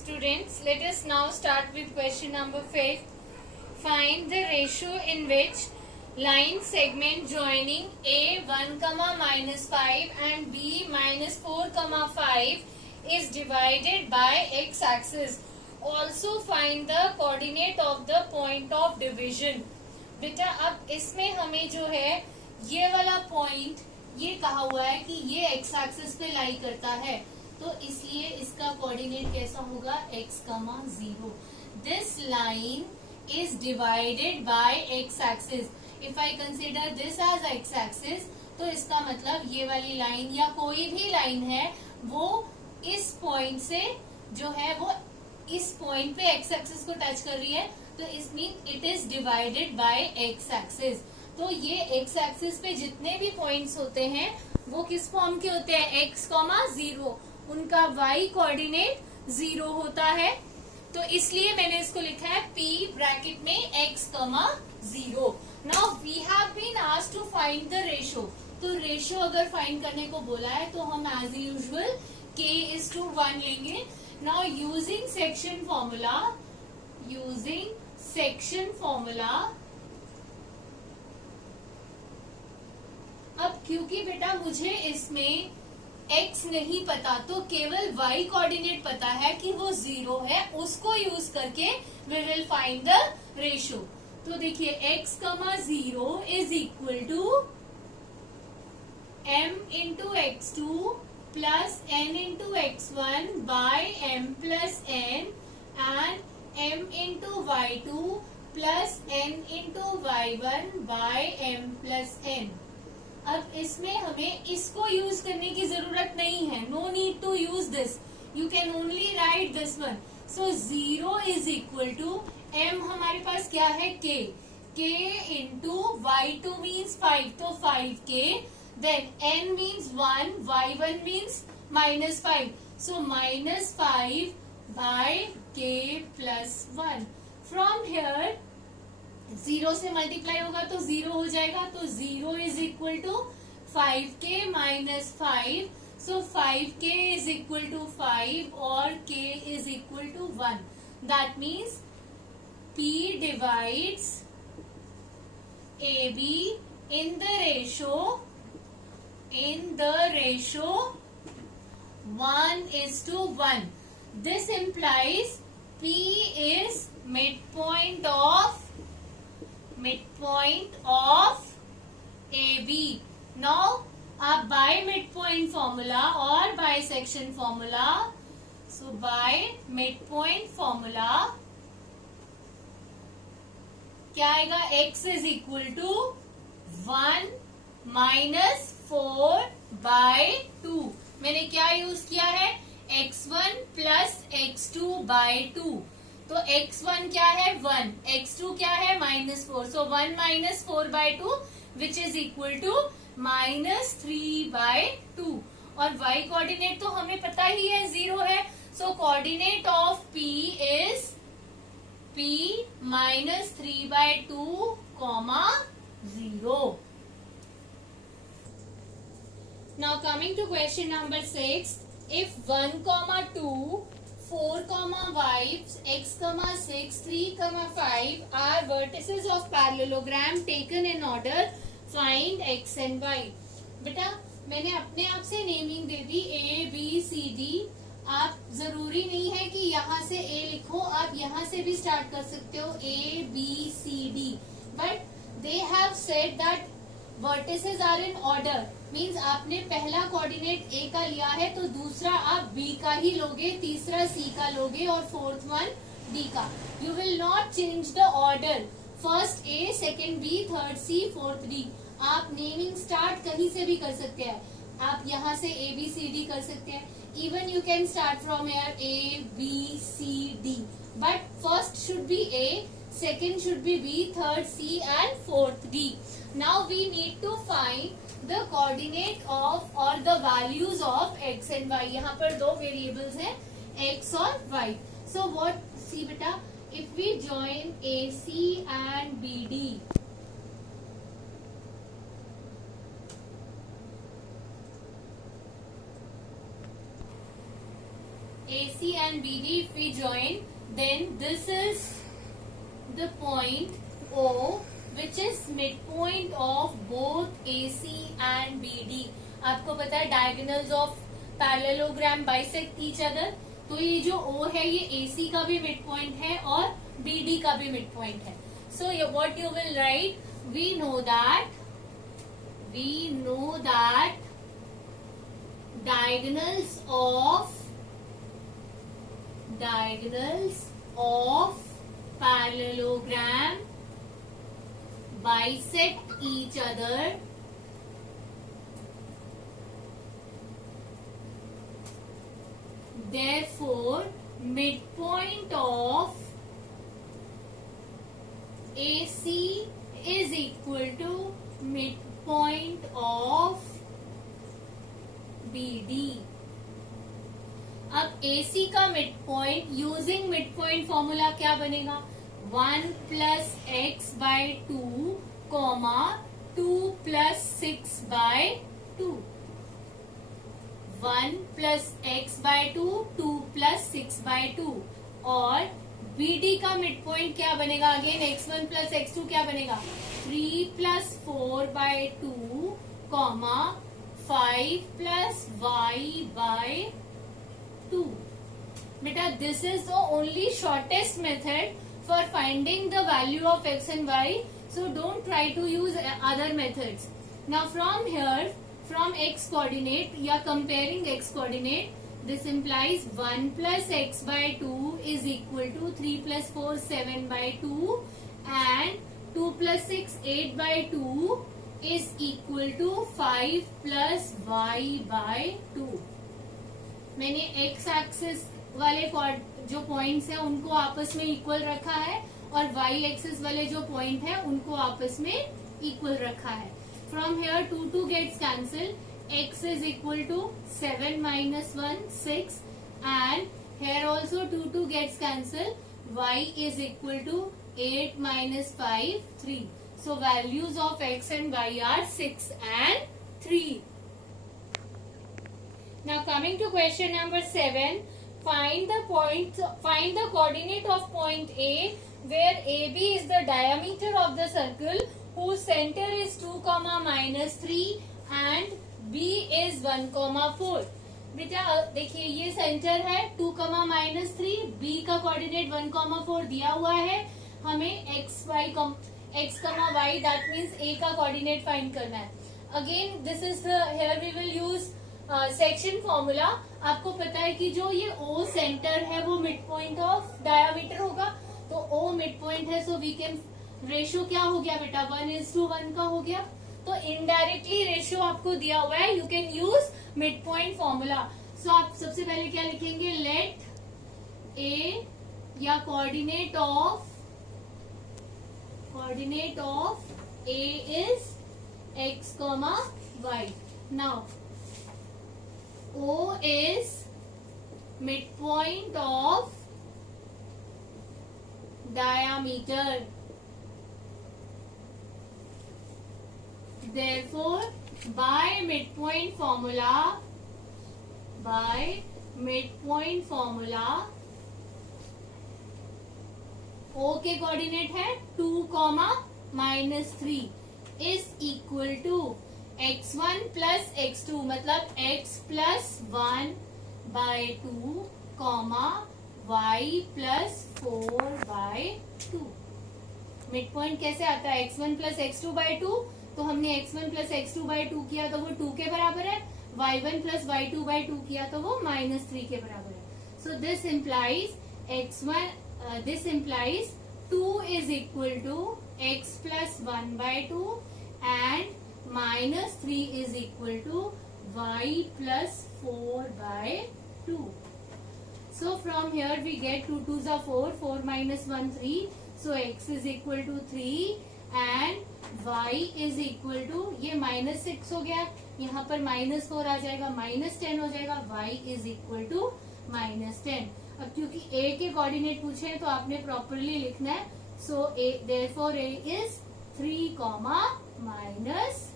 Students, let us now start with question number 5. Find the ratio in which line segment joining A 1, minus 5 and B minus 4, 5 is divided by x-axis. Also find the coordinate of the point of division. बेटा अब इसमें हमें जो है ये वाला point ये कहा हुआ है कि ये एक्स एक्सिस पे लाई करता है, तो इसलिए इसका कोऑर्डिनेट कैसा होगा x, 0. This line is divided by x axis. If I consider this as x axis तो इसका मतलब ये वाली लाइन या कोई भी लाइन है वो इस पॉइंट से जो है वो इस पॉइंट पे एक्स एक्सिस को टच कर रही है, तो इस mean it is divided by x axis. तो ये एक्स एक्सिस पे जितने भी पॉइंट्स होते हैं वो किस फॉर्म के होते हैं, x, 0. उनका y कोऑर्डिनेट 0 होता है, तो इसलिए मैंने इसको लिखा है p ब्रैकेट में x, 0. Now we have been asked to find the ratio. तो रेशियो अगर फाइंड करने को बोला है तो हम एज यूजुअल k:1 लेंगे. नाउ यूजिंग सेक्शन फॉर्मूला, अब क्योंकि बेटा मुझे इसमें x नहीं पता तो केवल y कोऑर्डिनेट पता है कि वो 0 है, उसको यूज करके we will find the ratio. तो देखिए x, 0 is equal to m into x2 plus n into x1 by m plus n and m into y2 plus n into y1 by m plus n. अब इसमें हमें इसको use करने की जरूरत नहीं है, no need to use this, you can only write this one. So 0 is equal to m हमारे पास क्या है k इंटू y2 मीन्स 5 तो 5k, then n means 1, y1 means -5, so -5 by k plus 1. From here 0 से multiply होगा तो 0 हो जाएगा, तो 0 is equal to 5k minus 5, so 5k is equal to 5 और k is equal to 1. That means p divides AB in the ratio 1:1. This implies P is midpoint of AB. Now आप by midpoint formula और bisection formula, so by midpoint formula क्या आएगा, x is equal to 1 minus 4 by 2. मैंने क्या use किया है, x1 plus x2 bye 2. तो x1 क्या है 1, x2 क्या है -4, so 1 minus 4 by 2 which is equal to -3 by 2. और y कोऑर्डिनेट तो हमें पता ही है 0 है, so coordinate of p is p -3 by 2, 0. Now coming to question number 6. If 1, 2, 4, 5, x, 6, 3, 5 are vertices of parallelogram taken in order, find x and y. बेटा मैंने अपने आप से naming they the a, b, c, d. आप जरूरी नहीं है कि यहाँ से A लिखो, आप यहाँ से भी स्टार्ट कर सकते हो A, B, C, D. But they have said that vertices are in order, means आपने पहला कोऑर्डिनेट A का लिया है तो दूसरा आप B का ही लोगे, तीसरा C का लोगे और फोर्थ वन D का. You will not change the order, first A, second B, third C, fourth D. आप नेमिंग स्टार्ट कहीं से भी कर सकते हैं, आप यहाँ से A, B, C, D कर सकते हैं. Even you can start from here A, B, C, D. But first should be A, second should be B, third C and fourth D. Now we need to find the coordinate of or the values of x and y. यहाँ पर दो variables हैं x और y. So what, see बेटा, if we join AC and BD, AC and BD, if we join, then this is the point O, which is midpoint of both AC and BD. आपको पता है diagonals of parallelogram bisect each other, तो ये जो O है ये AC का भी midpoint है और BD का भी midpoint है. So what you will write, we know that diagonals of parallelogram bisect each other. Therefore, midpoint of AC is equal to midpoint of BD. अब AC का midpoint यूजिंग midpoint फॉर्मूला क्या बनेगा? 1 plus x by 2, 2 plus 6 by 2. 1 plus x by 2, 2 plus 6 by 2. और BD का midpoint क्या बनेगा? Again x1 plus x2 क्या बनेगा? 3 plus 4 by 2, 5 plus y by 2. Beta, this is the only shortest method for finding the value of x and y. So don't try to use other methods. Now from here, from x coordinate, you are comparing x coordinate. This implies 1 plus x by 2 is equal to 3 plus 4 7 by 2 and 2 plus 6 8 by 2 is equal to 5 plus y by 2. मैंने x axis वाले जो points हैं उनको आपस में equal रखा है और y एक्सिस वाले जो पॉइंट है उनको आपस में इक्वल रखा है. From here 2 gets cancel, x is equal to 7 minus 1 6 and here also 2 gets cancelled, y is equal to 8 minus 5 3. So values of x and y are 6 and 3. Now coming to question number 7, find the coordinate of point A where AB is the diameter of the circle whose center is 2, -3 and B is 1, 4. बेटा देखिए ये centre है 2, -3, B का coordinate 1, 4 दिया हुआ है. हमें x, y that means A का कोऑर्डिनेट फाइंड करना है. Again this is here we will use section formula. आपको पता है कि जो ये O सेंटर है वो मिड पॉइंट ऑफ डायामीटर होगा, तो O मिड पॉइंट है, सो वी कैन रेशियो क्या हो गया बेटा 1:1 का हो गया. तो इनडायरेक्टली रेशियो आपको दिया हुआ है, you can use mid point formula. So आप सबसे पहले क्या लिखेंगे, लेट ए या coordinate of A is x, y. Now O is midpoint of diameter. Therefore, by midpoint formula, O के कोऑर्डिनेट है 2, -3 is equal to x1 plus x2 मतलब x plus 1 by 2, y plus 4 by 2. Mid point कैसे आता है, x1 plus x2 by 2, तो हमने x1 plus x2 by 2 किया तो वो 2 के बराबर है, y1 plus y2 by 2 किया तो वो -3 के बराबर है. So this implies 2 is equal to x plus 1 by 2 and -3 is equal to y plus 4 by 2. So from here we get 2 2s are 4, 4 minus 1 3. So x is equal to 3 and y is equal to, ये -6 हो गया, यहाँ पर -4 आ जाएगा, -10 हो जाएगा, y is equal to -10. अब क्योंकि a के कोऑर्डिनेट पूछे हैं तो आपने प्रॉपरली लिखना है. So therefore a is 3, -10.